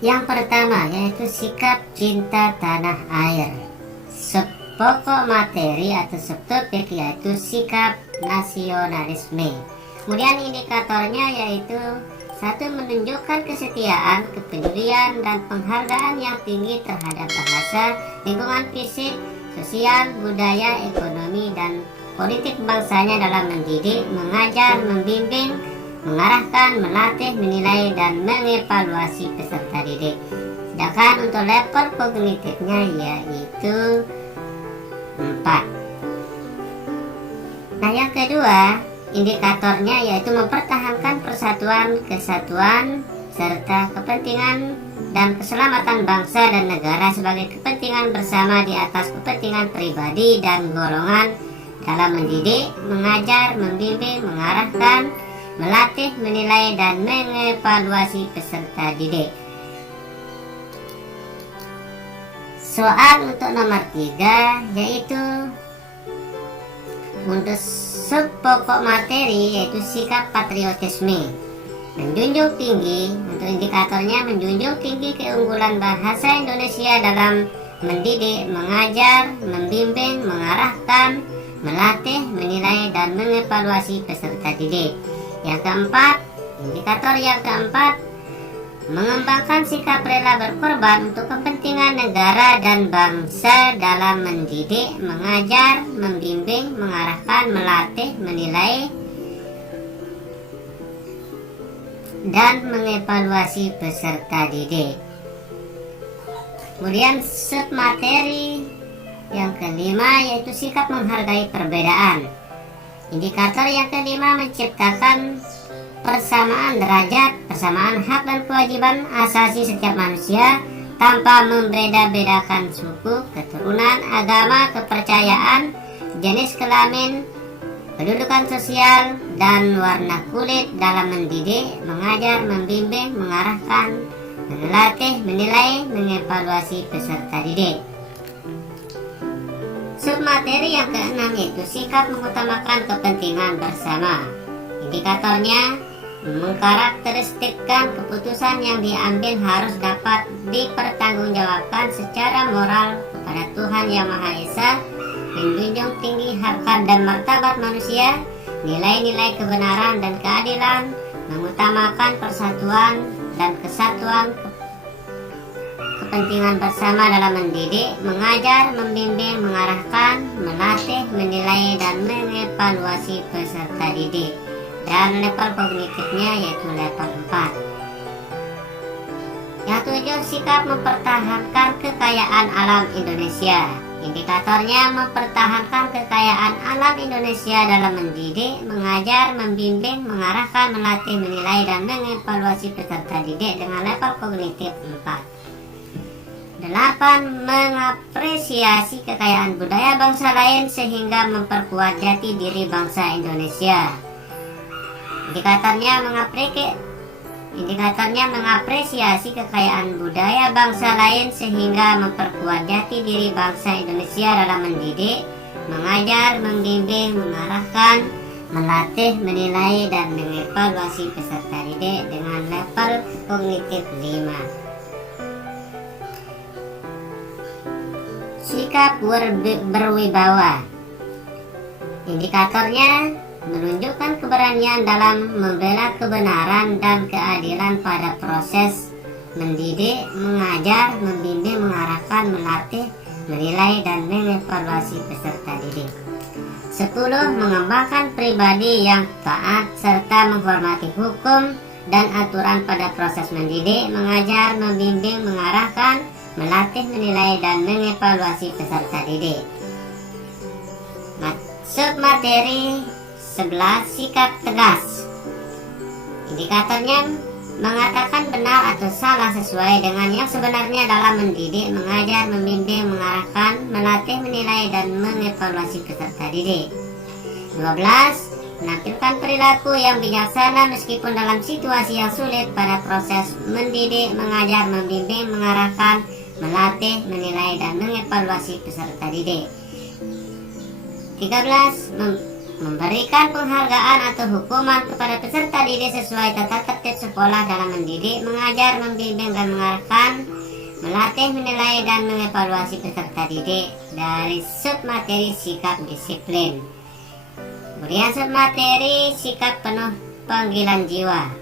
Yang pertama yaitu sikap cinta tanah air. Sepokok materi atau subtopik yaitu sikap nasionalisme. Kemudian indikatornya yaitu satu, menunjukkan kesetiaan, kepedulian, dan penghargaan yang tinggi terhadap bahasa, lingkungan fisik, sosial, budaya, ekonomi, dan politik bangsanya dalam mendidik, mengajar, membimbing, mengarahkan, melatih, menilai, dan mengevaluasi peserta didik. Sedangkan untuk level kognitifnya yaitu 4. Nah, yang kedua, indikatornya yaitu mempertahankan persatuan, kesatuan, serta kepentingan dan keselamatan bangsa dan negara sebagai kepentingan bersama di atas kepentingan pribadi dan golongan dalam mendidik, mengajar, membimbing, mengarahkan, melatih, menilai, dan mengevaluasi peserta didik. Soal untuk nomor 3 yaitu untuk subpokok materi yaitu sikap patriotisme. Menjunjung tinggi, untuk indikatornya menjunjung tinggi keunggulan bahasa Indonesia dalam mendidik, mengajar, membimbing, mengarahkan, melatih, menilai, dan mengevaluasi peserta didik. Yang keempat, indikator yang keempat, mengembangkan sikap rela berkorban untuk kepentingan negara dan bangsa dalam mendidik, mengajar, membimbing, mengarahkan, melatih, menilai, dan mengevaluasi peserta didik. Kemudian submateri yang kelima yaitu sikap menghargai perbedaan. Indikator yang kelima menciptakan persamaan derajat, persamaan hak dan kewajiban asasi setiap manusia tanpa membeda-bedakan suku, keturunan, agama, kepercayaan, jenis kelamin, kedudukan sosial, dan warna kulit dalam mendidik, mengajar, membimbing, mengarahkan, melatih, menilai, mengevaluasi peserta didik. Submateri yang keenam yaitu sikap mengutamakan kepentingan bersama. Indikatornya mengkarakteristikkan keputusan yang diambil harus dapat dipertanggungjawabkan secara moral kepada Tuhan Yang Maha Esa, menjunjung tinggi harkat dan martabat manusia, nilai-nilai kebenaran dan keadilan, mengutamakan persatuan dan kesatuan, kepentingan bersama dalam mendidik, mengajar, membimbing, mengarahkan, melatih, menilai, dan mengevaluasi peserta didik. Dan level kognitifnya yaitu level 4. Yang 7, sikap mempertahankan kekayaan alam Indonesia. Indikatornya mempertahankan kekayaan alam Indonesia dalam mendidik, mengajar, membimbing, mengarahkan, melatih, menilai, dan mengevaluasi peserta didik dengan level kognitif 4. 8. Mengapresiasi kekayaan budaya bangsa lain sehingga memperkuat jati diri bangsa Indonesia. Indikatornya mengapresiasi kekayaan budaya bangsa lain sehingga memperkuat jati diri bangsa Indonesia dalam mendidik, mengajar, membimbing, mengarahkan, melatih, menilai, dan mengevaluasi peserta didik dengan level kognitif 5. Sikap berwibawa. Indikatornya menunjukkan keberanian dalam membela kebenaran dan keadilan pada proses mendidik, mengajar, membimbing, mengarahkan, melatih, menilai, dan mengevaluasi peserta didik. 10. Mengembangkan pribadi yang taat serta menghormati hukum dan aturan pada proses mendidik, mengajar, membimbing, mengarahkan, melatih, menilai, dan mengevaluasi peserta didik. Submateri 11. Sikap tegas. Indikatornya mengatakan benar atau salah sesuai dengan yang sebenarnya dalam mendidik, mengajar, membimbing, mengarahkan, melatih, menilai, dan mengevaluasi peserta didik. 12. Menampilkan perilaku yang bijaksana meskipun dalam situasi yang sulit pada proses mendidik, mengajar, membimbing, mengarahkan, melatih, menilai, dan mengevaluasi peserta didik. 13. memberikan penghargaan atau hukuman kepada peserta didik sesuai tata tertib sekolah dalam mendidik, mengajar, membimbing dan mengarahkan, melatih, menilai dan mengevaluasi peserta didik dari submateri sikap disiplin. Kemudian submateri sikap penuh panggilan jiwa.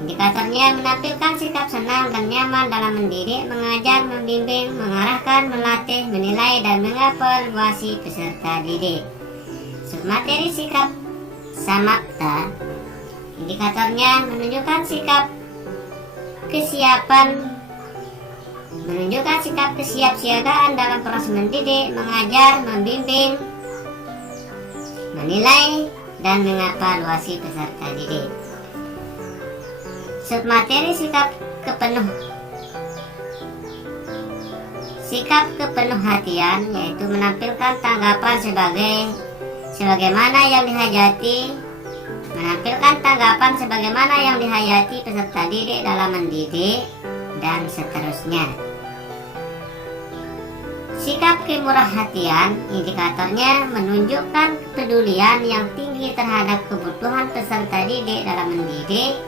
Indikatornya menampilkan sikap senang dan nyaman dalam mendidik, mengajar, membimbing, mengarahkan, melatih, menilai dan mengevaluasi peserta didik. Submateri sikap samapta. Indikatornya menunjukkan sikap kesiapsiagaan dalam proses mendidik, mengajar, membimbing, menilai dan mengevaluasi peserta didik. Submateri sikap kepenuhhatian, yaitu menampilkan tanggapan sebagaimana yang dihayati peserta didik dalam mendidik dan seterusnya. Sikap kemurahhatian, indikatornya menunjukkan kepedulian yang tinggi terhadap kebutuhan peserta didik dalam mendidik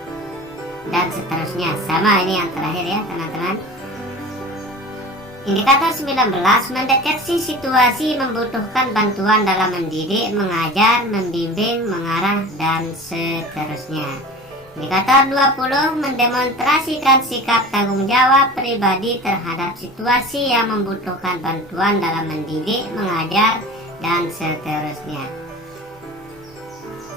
dan seterusnya. Sama ini yang terakhir ya teman-teman. Indikator 19, mendeteksi situasi membutuhkan bantuan dalam mendidik, mengajar, membimbing, mengarah dan seterusnya. Indikator 20, mendemonstrasikan sikap tanggung jawab pribadi terhadap situasi yang membutuhkan bantuan dalam mendidik, mengajar dan seterusnya.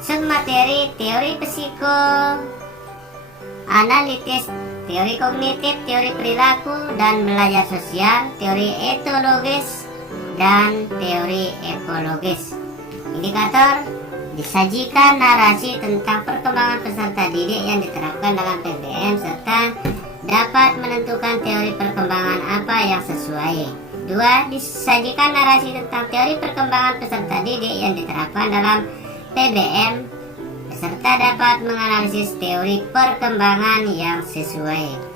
Submateri teori psikoanalitis, teori kognitif, teori perilaku dan belajar sosial, teori etologis dan teori ekologis. Indikator disajikan narasi tentang perkembangan peserta didik yang diterapkan dalam PBM serta dapat menentukan teori perkembangan apa yang sesuai. 2. Disajikan narasi tentang teori perkembangan peserta didik yang diterapkan dalam PBM peserta dapat menganalisis teori perkembangan yang sesuai.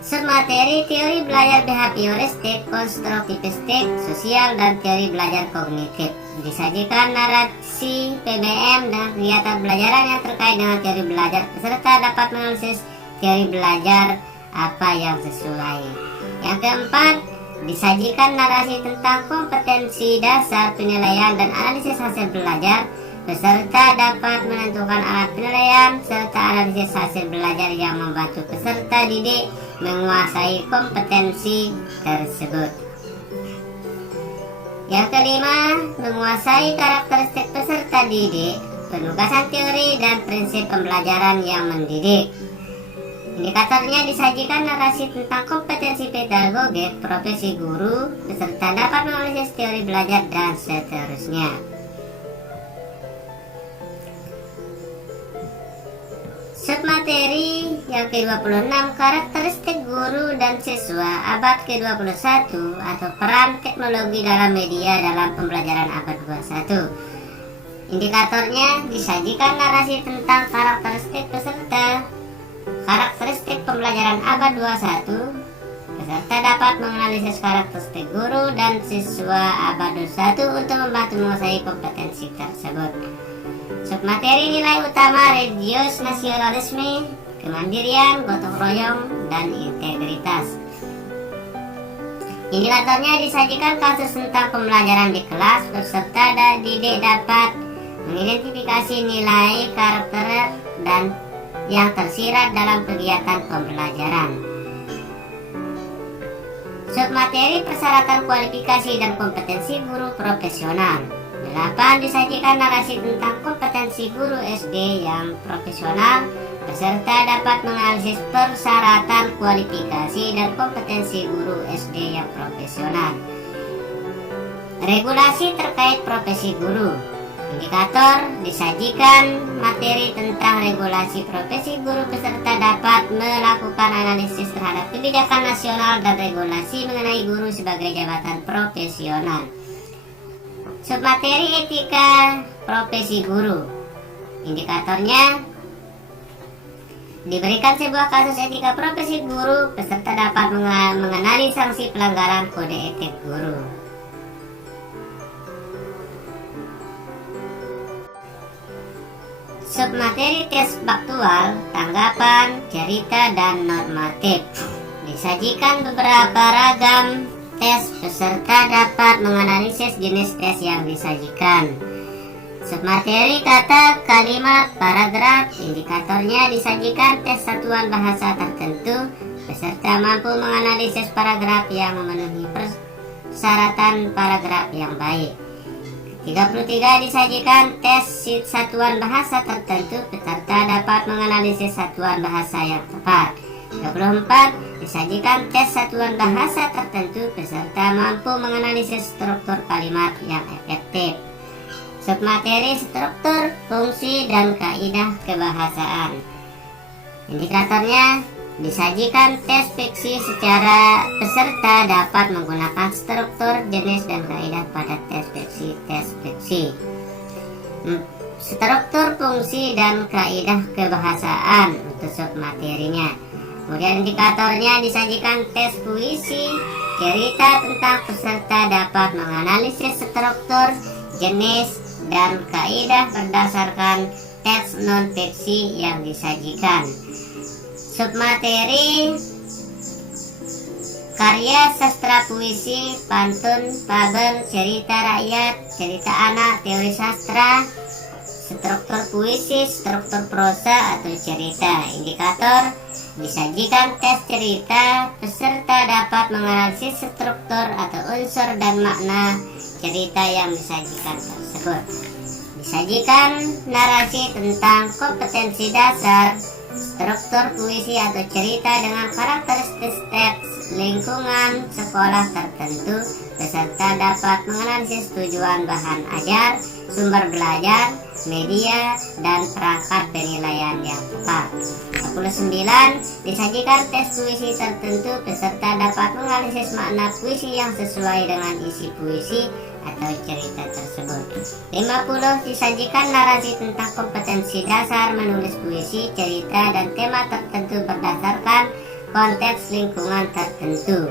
Submateri teori belajar behavioristik, konstruktivistik, sosial dan teori belajar kognitif. Disajikan narasi PBM dan kegiatan pembelajaran yang terkait dengan teori belajar. Peserta dapat menganalisis teori belajar apa yang sesuai. Yang keempat, disajikan narasi tentang kompetensi dasar penilaian dan analisis hasil belajar. Peserta dapat menentukan alat penilaian serta analisis hasil belajar yang membantu peserta didik menguasai kompetensi tersebut. Yang kelima, menguasai karakteristik peserta didik, penugasan teori dan prinsip pembelajaran yang mendidik. Indikatornya disajikan narasi tentang kompetensi pedagogik, profesi guru, peserta dapat menganalisis teori belajar dan seterusnya. Submateri yang ke-26, karakteristik guru dan siswa abad ke-21 atau peran teknologi dalam media dalam pembelajaran abad 21. Indikatornya disajikan narasi tentang karakteristik peserta, karakteristik pembelajaran abad 21. Peserta dapat menganalisis karakteristik guru dan siswa abad 21 untuk membantu menguasai kompetensi tersebut. Submateri nilai utama religius nasionalisme, kemandirian, gotong royong, dan integritas. Indikatornya disajikan kasus tentang pembelajaran di kelas. Peserta dan didik dapat mengidentifikasi nilai karakter dan yang tersirat dalam kegiatan pembelajaran. Submateri persyaratan kualifikasi dan kompetensi guru profesional. 8. Disajikan narasi tentang kompetensi guru SD yang profesional. Peserta dapat menganalisis persyaratan kualifikasi dan kompetensi guru SD yang profesional. Regulasi terkait profesi guru. Indikator disajikan materi tentang regulasi profesi guru. Peserta dapat melakukan analisis terhadap kebijakan nasional dan regulasi mengenai guru sebagai jabatan profesional. Submateri etika profesi guru. Indikatornya diberikan sebuah kasus etika profesi guru. Peserta dapat mengenali sanksi pelanggaran kode etik guru. Submateri tes faktual, tanggapan, cerita, dan normatif. Disajikan beberapa ragam tes, peserta dapat menganalisis jenis tes yang disajikan. Submateri kata, kalimat, paragraf, indikatornya disajikan tes satuan bahasa tertentu. Peserta mampu menganalisis paragraf yang memenuhi persyaratan paragraf yang baik. 33 disajikan tes satuan bahasa tertentu, peserta dapat menganalisis satuan bahasa yang tepat. 24 disajikan tes satuan bahasa tertentu, peserta mampu menganalisis struktur kalimat yang efektif. Submateri struktur, fungsi, dan kaidah kebahasaan. Indikatornya disajikan tes fiksi secara peserta dapat menggunakan struktur, jenis, dan kaidah pada tes fiksi. Struktur, fungsi, dan kaidah kebahasaan untuk submaterinya. Kemudian indikatornya disajikan tes puisi, cerita tentang peserta dapat menganalisis struktur, jenis, dan kaidah berdasarkan teks non-fiksi yang disajikan. Submateri karya sastra puisi, pantun, fabel, cerita rakyat, cerita anak, teori sastra, struktur puisi, struktur prosa atau cerita. Indikator disajikan tes cerita, peserta dapat menganalisis struktur atau unsur dan makna cerita yang disajikan tersebut. Disajikan narasi tentang kompetensi dasar, struktur puisi atau cerita dengan karakteristik teks, lingkungan sekolah tertentu. Peserta dapat menganalisis tujuan bahan ajar, sumber belajar, media, dan perangkat penilaian yang tepat. 29 disajikan tes puisi tertentu, peserta dapat menganalisis makna puisi yang sesuai dengan isi puisi atau cerita tersebut. 50 disajikan narasi tentang kompetensi dasar menulis puisi, cerita, dan tema tertentu berdasarkan konteks lingkungan tertentu.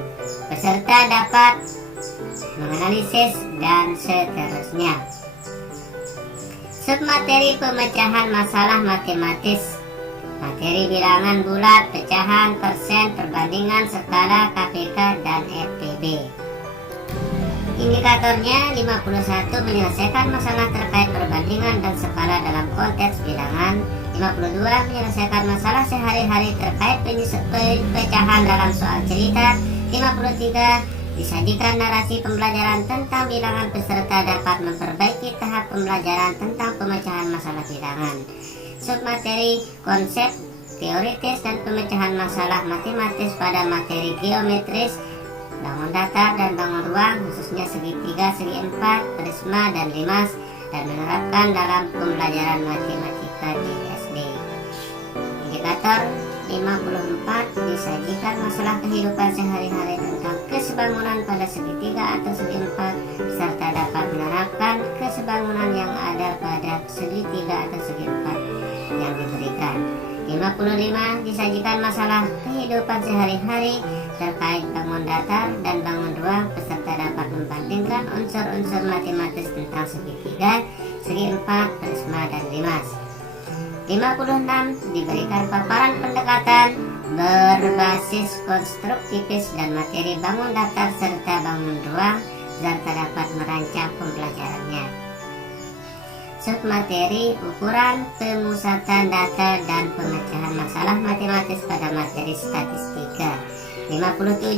Peserta dapat menganalisis dan seterusnya. Submateri pemecahan masalah matematis. Materi bilangan bulat, pecahan, persen, perbandingan, skala, KPK, dan FPB. Indikatornya 51 menyelesaikan masalah terkait perbandingan dan skala dalam konteks bilangan. 52 menyelesaikan masalah sehari-hari terkait pecahan dalam soal cerita. 53 disajikan narasi pembelajaran tentang bilangan, peserta dapat memperbaiki tahap pembelajaran tentang pemecahan masalah bilangan. Submateri konsep teoritis dan pemecahan masalah matematis pada materi geometris, bangun datar dan bangun ruang, khususnya segitiga, segi empat, prisma, dan limas, dan menerapkan dalam pembelajaran matematika di SD. Indikator 54 disajikan masalah kehidupan sehari-hari tentang kesebangunan pada segitiga atau segi empat, serta dapat menerapkan kesebangunan yang ada pada segitiga atau segi empat yang diberikan. 55 disajikan masalah kehidupan sehari-hari terkait bangun datar dan bangun ruang, peserta dapat membandingkan unsur-unsur matematis tentang segitiga, segi empat, prisma, dan limas. 56 diberikan paparan pendekatan berbasis konstruktivis dan materi bangun datar serta bangun ruang, serta dapat merancang pembelajarannya. Submateri ukuran, pemusatan data, dan pemecahan masalah matematis pada materi statistika. 57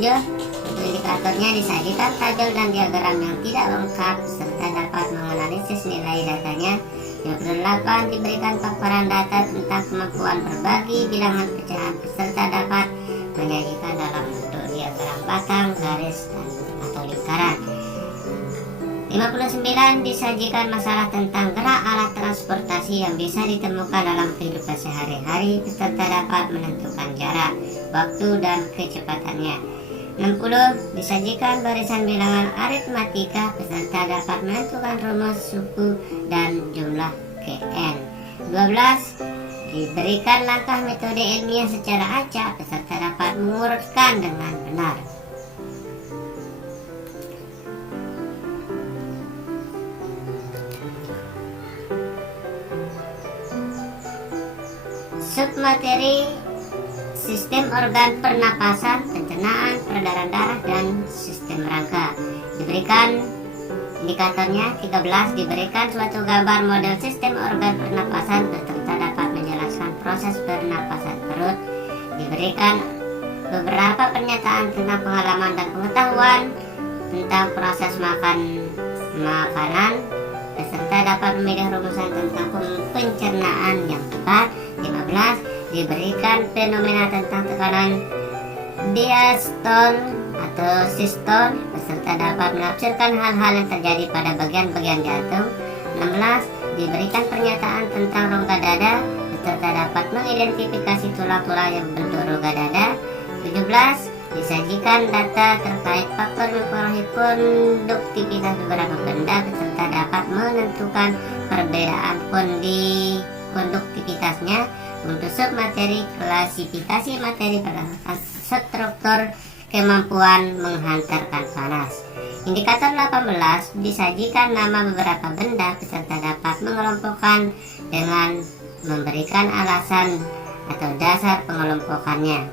untuk indikatornya disajikan tabel dan diagram yang tidak lengkap serta dapat menganalisis nilai datanya. 58 diberikan paparan data tentang kemampuan berbagi bilangan pecahan, peserta dapat menyajikan dalam bentuk diagram batang, garis, dan atau lingkaran. 59 disajikan masalah tentang gerak alat transportasi yang bisa ditemukan dalam kehidupan sehari-hari, peserta dapat menentukan jarak, waktu, dan kecepatannya. 60 disajikan barisan bilangan aritmatika, peserta dapat menentukan rumus suku dan jumlah Kn. 12 diberikan langkah metode ilmiah secara acak, peserta dapat mengurutkan dengan benar. Submateri sistem organ pernapasan, pencernaan, peredaran darah, dan sistem rangka. Diberikan indikatornya 13, diberikan suatu gambar model sistem organ pernapasan peserta dapat menjelaskan proses pernapasan perut. Diberikan beberapa pernyataan tentang pengalaman dan pengetahuan tentang proses makanan. Peserta dapat memilih rumusan tentang pencernaan yang tepat. 15, diberikan fenomena tentang tekanan diastol atau sistol. Peserta dapat menafsirkan hal-hal yang terjadi pada bagian-bagian jantung. 16, diberikan pernyataan tentang rongga dada. Peserta dapat mengidentifikasi tulang-tulang yang membentuk rongga dada. 17, disajikan data terkait faktor mempengaruhi konduktivitas beberapa benda. Peserta dapat menentukan perbedaan konduktivitasnya. Untuk submateri, klasifikasi materi berdasarkan struktur kemampuan menghantarkan panas. Indikator 18, disajikan nama beberapa benda. Peserta dapat mengelompokkan dengan memberikan alasan atau dasar pengelompokannya.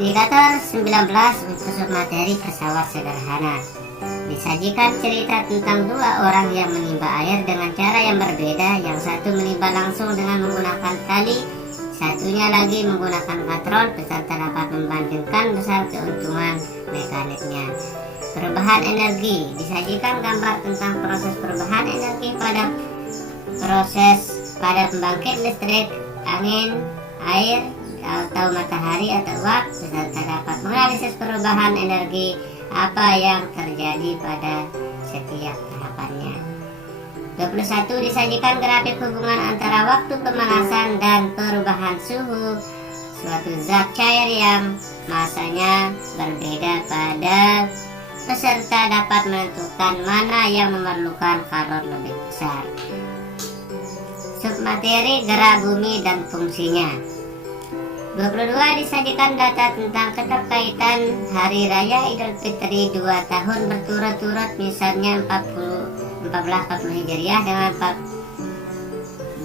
Indikator 19, untuk submateri pesawat sederhana. Disajikan cerita tentang dua orang yang menimba air dengan cara yang berbeda. Yang satu menimba langsung dengan menggunakan tali, satunya lagi menggunakan katrol. Peserta dapat membandingkan besar keuntungan mekaniknya. Perubahan energi. Disajikan gambar tentang proses perubahan energi pada pembangkit listrik, angin, air, atau matahari atau uap. Peserta dapat menganalisis perubahan energi apa yang terjadi pada setiap tahapannya. 21, disajikan grafik hubungan antara waktu pemanasan dan perubahan suhu suatu zat cair yang masanya berbeda. Pada peserta dapat menentukan mana yang memerlukan kalor lebih besar. Submateri gerak bumi dan fungsinya. 22, disajikan data tentang keterkaitan Hari Raya Idul Fitri 2 tahun berturut-turut, misalnya 1440 Hijriah dengan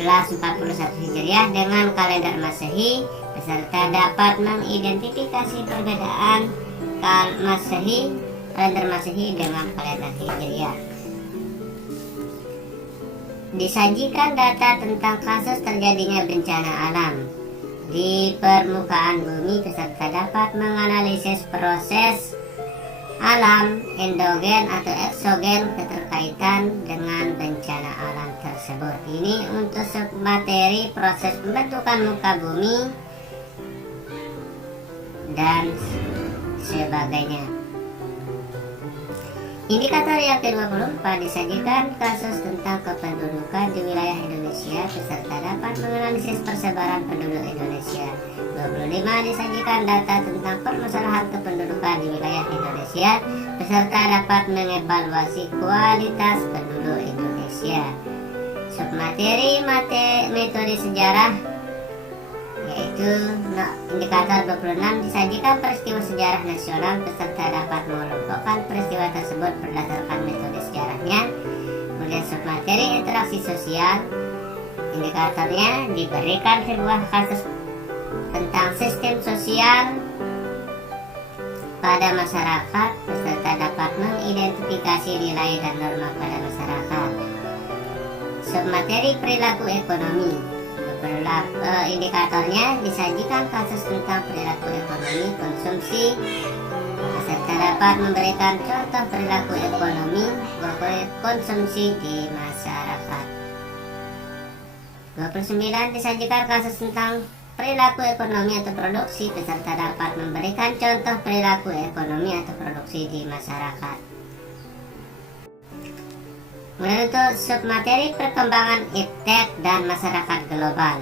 1441 Hijriah dengan kalender Masehi. Peserta dapat mengidentifikasi perbedaan kalender Masehi dengan kalender Hijriah. Disajikan data tentang kasus terjadinya bencana alam di permukaan bumi. Peserta dapat menganalisis proses alam endogen atau eksogen keterkaitan dengan bencana alam tersebut. Ini untuk submateri proses pembentukan muka bumi dan sebagainya. Indikator yang ke-24, disajikan kasus tentang kependudukan di wilayah Indonesia. Peserta dapat menganalisis persebaran penduduk Indonesia. 25, disajikan data tentang permasalahan kependudukan di wilayah Indonesia. Peserta dapat mengevaluasi kualitas penduduk Indonesia. Submateri metode sejarah, yaitu indikator 26, disajikan peristiwa sejarah nasional. Peserta dapat mengelompokkan peristiwa tersebut berdasarkan metode sejarahnya. Kemudian submateri interaksi sosial, indikatornya diberikan sebuah kasus tentang sistem sosial pada masyarakat. Peserta dapat mengidentifikasi nilai dan norma pada masyarakat. Submateri perilaku ekonomi, indikatornya disajikan kasus tentang perilaku ekonomi konsumsi. Peserta dapat memberikan contoh perilaku ekonomi konsumsi di masyarakat. 29, disajikan kasus tentang perilaku ekonomi atau produksi. Peserta dapat memberikan contoh perilaku ekonomi atau produksi di masyarakat. Untuk submateri perkembangan iptek dan masyarakat global.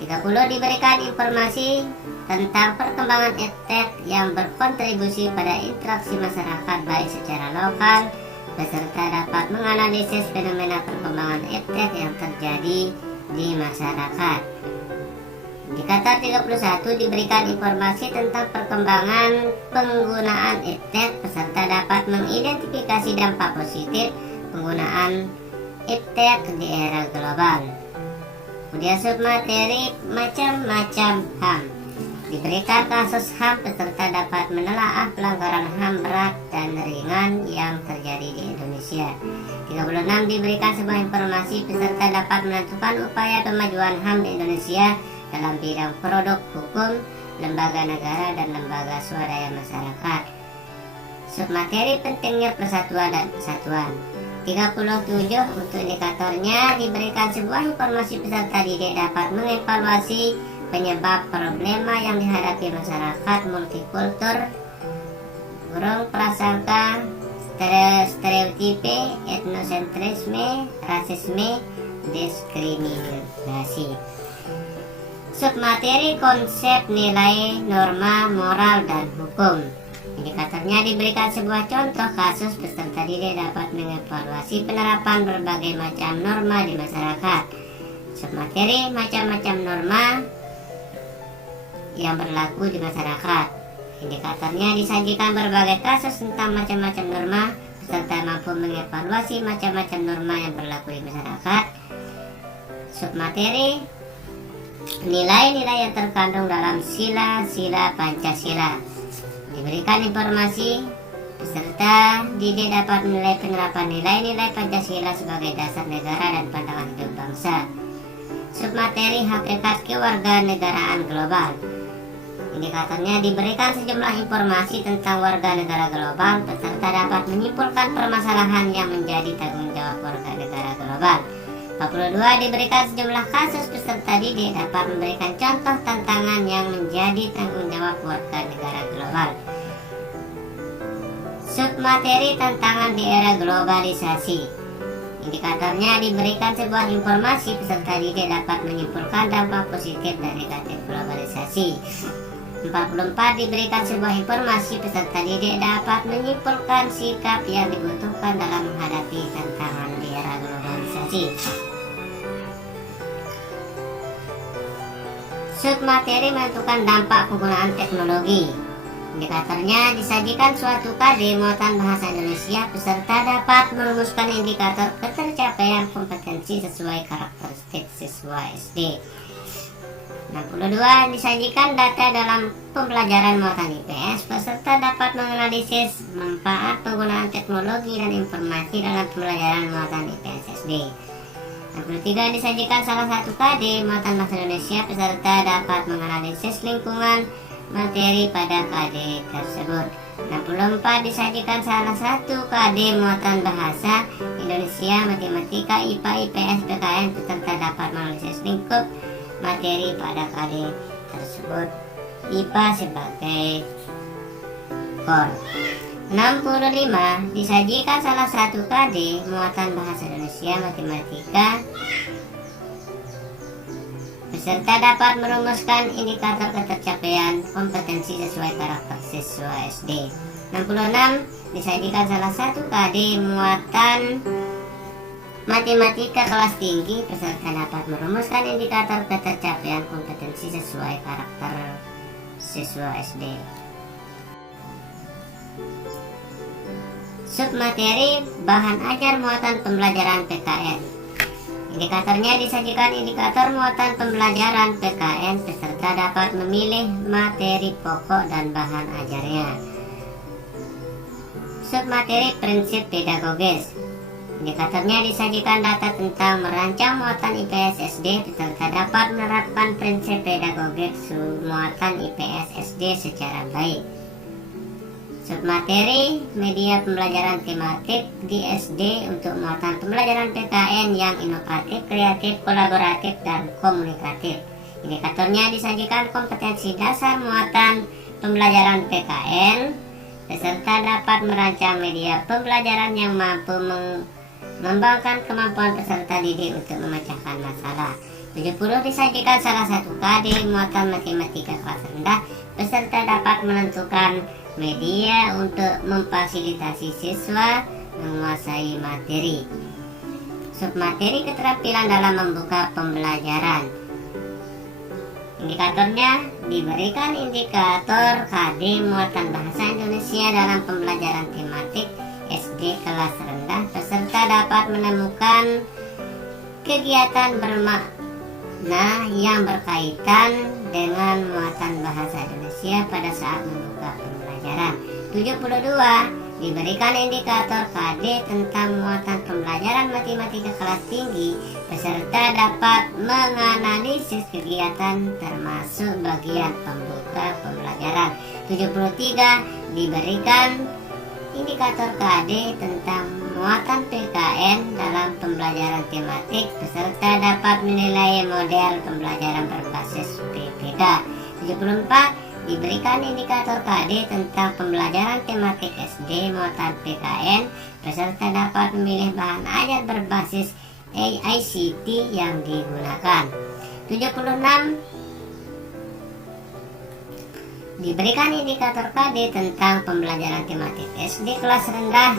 30, diberikan informasi tentang perkembangan iptek yang berkontribusi pada interaksi masyarakat baik secara lokal. Peserta dapat menganalisis fenomena perkembangan iptek yang terjadi di masyarakat. Indikator 31, diberikan informasi tentang perkembangan penggunaan iptek. Peserta dapat mengidentifikasi dampak positif penggunaan iptek di era global. Kemudian submateri macam-macam HAM. Diberikan kasus HAM, peserta dapat menelaah pelanggaran HAM berat dan ringan yang terjadi di Indonesia. 36. Diberikan sebuah informasi, peserta dapat menentukan upaya pemajuan HAM di Indonesia dalam bidang produk hukum, lembaga negara, dan lembaga swadaya masyarakat. Submateri pentingnya persatuan dan kesatuan. 37. Untuk indikatornya, diberikan sebuah informasi, peserta didik dapat mengevaluasi penyebab problema yang dihadapi masyarakat multikultur, prasangka, stereotipe, etnosentrisme, rasisme, diskriminasi. Submateri konsep, nilai, norma, moral, dan hukum. Indikatornya diberikan sebuah contoh kasus, peserta didik dapat mengevaluasi penerapan berbagai macam norma di masyarakat. Submateri macam-macam norma yang berlaku di masyarakat. Indikatornya disajikan berbagai kasus tentang macam-macam norma, peserta mampu mengevaluasi macam-macam norma yang berlaku di masyarakat. Submateri nilai-nilai yang terkandung dalam sila-sila Pancasila. Diberikan informasi, peserta didik dapat menilai penerapan nilai-nilai Pancasila sebagai dasar negara dan pandangan hidup bangsa. Submateri hakikat kewarganegaraan global. Indikatornya diberikan sejumlah informasi tentang warga negara global, peserta dapat menyimpulkan permasalahan yang menjadi tanggung jawab warga negara global. 42. Diberikan sejumlah kasus, peserta didik dapat memberikan contoh tantangan yang menjadi tanggung jawab warga negara global. Submateri tantangan di era globalisasi. Indikatornya diberikan sebuah informasi, peserta didik dapat menyimpulkan dampak positif dan negatif globalisasi. 44. Diberikan sebuah informasi, peserta didik dapat menyimpulkan sikap yang dibutuhkan dalam menghadapi tantangan di era globalisasi. Submateri menentukan dampak penggunaan teknologi. Indikatornya disajikan suatu KD muatan bahasa Indonesia, peserta dapat merumuskan indikator ketercapaian kompetensi sesuai karakteristik siswa SD. 62. Disajikan data dalam pembelajaran muatan IPS, peserta dapat menganalisis manfaat penggunaan teknologi dan informasi dalam pembelajaran muatan IPS SD. 63. Disajikan salah satu KD muatan bahasa Indonesia, peserta dapat menganalisis lingkungan materi pada KD tersebut. 64. Disajikan salah satu KD muatan bahasa Indonesia, matematika, IPA, IPS, PKN, peserta dapat menganalisis lingkup materi pada KD tersebut, IPA sebagai core. 65. Disajikan salah satu KD muatan bahasa Indonesia, matematika, peserta dapat merumuskan indikator ketercapaian kompetensi sesuai karakter siswa SD. 66. Disajikan salah satu KD muatan matematika kelas tinggi, peserta dapat merumuskan indikator ketercapaian kompetensi sesuai karakter siswa SD. Submateri bahan ajar muatan pembelajaran PKN. Indikatornya disajikan indikator muatan pembelajaran PKN, peserta dapat memilih materi pokok dan bahan ajarnya. Submateri prinsip pedagogis. Indikatornya disajikan data tentang merancang muatan IPS SD, peserta dapat menerapkan prinsip pedagogik muatan IPS SD secara baik. Submateri media pembelajaran tematik di SD untuk muatan pembelajaran PKN yang inovatif, kreatif, kolaboratif, dan komunikatif. Indikatornya disajikan kompetensi dasar muatan pembelajaran PKN, peserta dapat merancang media pembelajaran yang mampu mengembangkan kemampuan peserta didik untuk memecahkan masalah. 70. Disajikan salah satu KD muatan matematika kelas rendah, peserta dapat menentukan media untuk memfasilitasi siswa menguasai materi. Submateri keterampilan dalam membuka pembelajaran. Indikatornya diberikan indikator KD muatan bahasa Indonesia dalam pembelajaran tematik SD kelas rendah, peserta dapat menemukan kegiatan Nah, yang berkaitan dengan muatan bahasa Indonesia pada saat membuka pembelajaran. 72. Diberikan indikator KD tentang muatan pembelajaran matematika kelas tinggi. Peserta dapat menganalisis kegiatan termasuk bagian pembuka pembelajaran. 73. Diberikan indikator KD tentang muatan PKN dalam pembelajaran tematik. Peserta dapat menilai model pembelajaran berbasis PPK. 74. Diberikan indikator KD tentang pembelajaran tematik SD muatan PKN. Peserta dapat memilih bahan ajar berbasis ICT yang digunakan. 76. Diberikan indikator KD tentang pembelajaran tematik SD kelas rendah.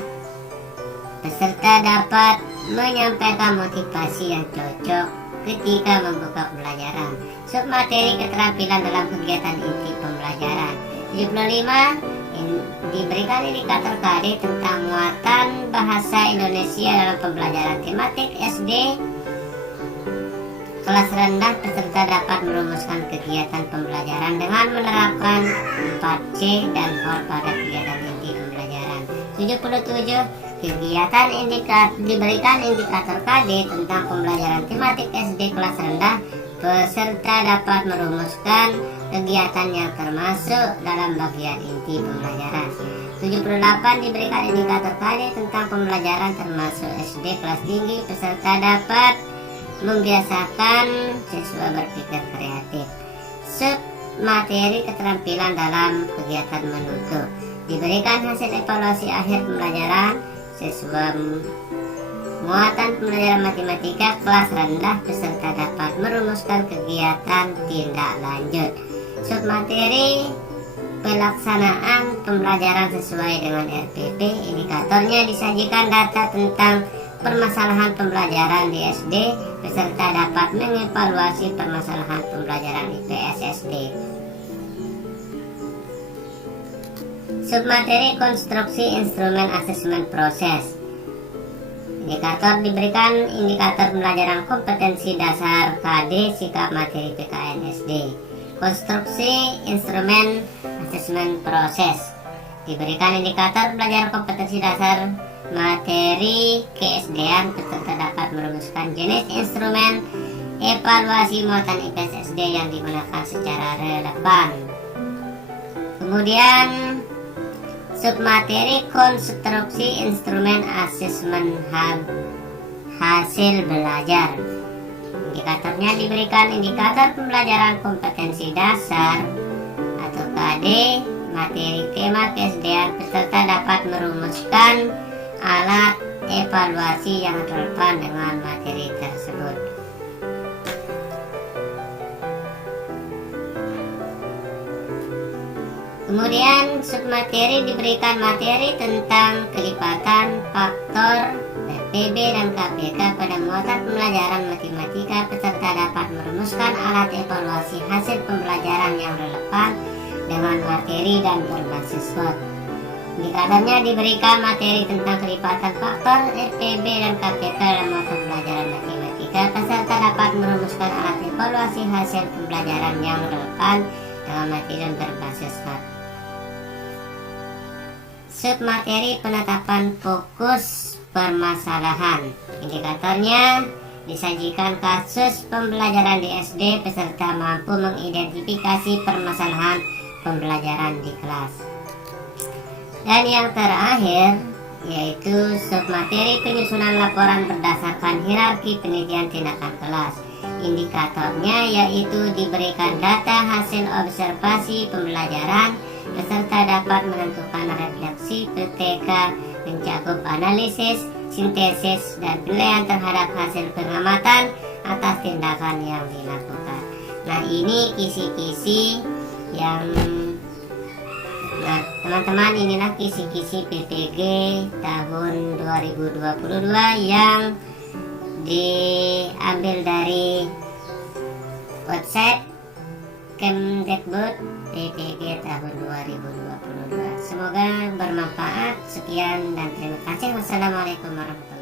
Peserta dapat menyampaikan motivasi yang cocok ketika membuka pembelajaran. Submateri keterampilan dalam kegiatan inti pembelajaran. 75. Diberikan indikator KD tentang muatan bahasa Indonesia dalam pembelajaran tematik SD kelas rendah. Peserta dapat merumuskan kegiatan pembelajaran dengan menerapkan 4C dan HOR pada kegiatan inti pembelajaran. 77. Diberikan indikator KD tentang pembelajaran tematik SD kelas rendah. Peserta dapat merumuskan kegiatan yang termasuk dalam bagian inti pembelajaran. 78. Diberikan indikator KD tentang pembelajaran termasuk SD kelas tinggi. Peserta dapat membiasakan siswa berpikir kreatif. Submateri keterampilan dalam kegiatan menutur. Diberikan hasil evaluasi akhir pembelajaran siswa muatan pembelajaran matematika kelas rendah. Peserta dapat merumuskan kegiatan tindak lanjut. Submateri pelaksanaan pembelajaran sesuai dengan RPP. Indikatornya disajikan data tentang permasalahan pembelajaran di SD. Peserta dapat mengevaluasi permasalahan pembelajaran IPS SD. Submateri konstruksi instrumen asesmen proses. Indikator diberikan indikator pembelajaran kompetensi dasar KD sikap materi PKN SD. Konstruksi instrumen asesmen proses. Diberikan indikator pembelajaran kompetensi dasar materi KSD-an. Peserta dapat merumuskan jenis instrumen evaluasi muatan IPS SD yang digunakan secara relevan. Kemudian submateri konstruksi instrumen asesmen hasil belajar. Indikatornya diberikan indikator pembelajaran kompetensi dasar atau KD materi tema KSD-an. Peserta dapat merumuskan alat evaluasi yang relevan dengan materi tersebut. Kemudian submateri diberikan materi tentang kelipatan faktor PPB dan KPK pada muatan pembelajaran matematika. Peserta dapat merumuskan alat evaluasi hasil pembelajaran yang relevan dengan materi dan berbasis SWOT. Indikatornya diberikan materi tentang kelipatan faktor RPB dan KPK dalam muatan pembelajaran matematika. Peserta dapat merumuskan alat evaluasi hasil pembelajaran yang relevan dengan materi dan berbasis SWOT. Submateri penetapan fokus permasalahan. Indikatornya disajikan kasus pembelajaran di SD. Peserta mampu mengidentifikasi permasalahan pembelajaran di kelas. Dan yang terakhir yaitu submateri penyusunan laporan berdasarkan hierarki penelitian tindakan kelas. Indikatornya yaitu diberikan data hasil observasi pembelajaran. Peserta dapat menentukan refleksi PTK mencakup analisis, sintesis, dan penilaian terhadap hasil pengamatan atas tindakan yang dilakukan. Nah, ini kisi-kisi yang teman-teman, inilah kisi-kisi PPG tahun 2022 yang diambil dari website Kemdikbud PPG tahun 2022. Semoga bermanfaat. Sekian dan terima kasih. Wassalamualaikum warahmatullahi wabarakatuh.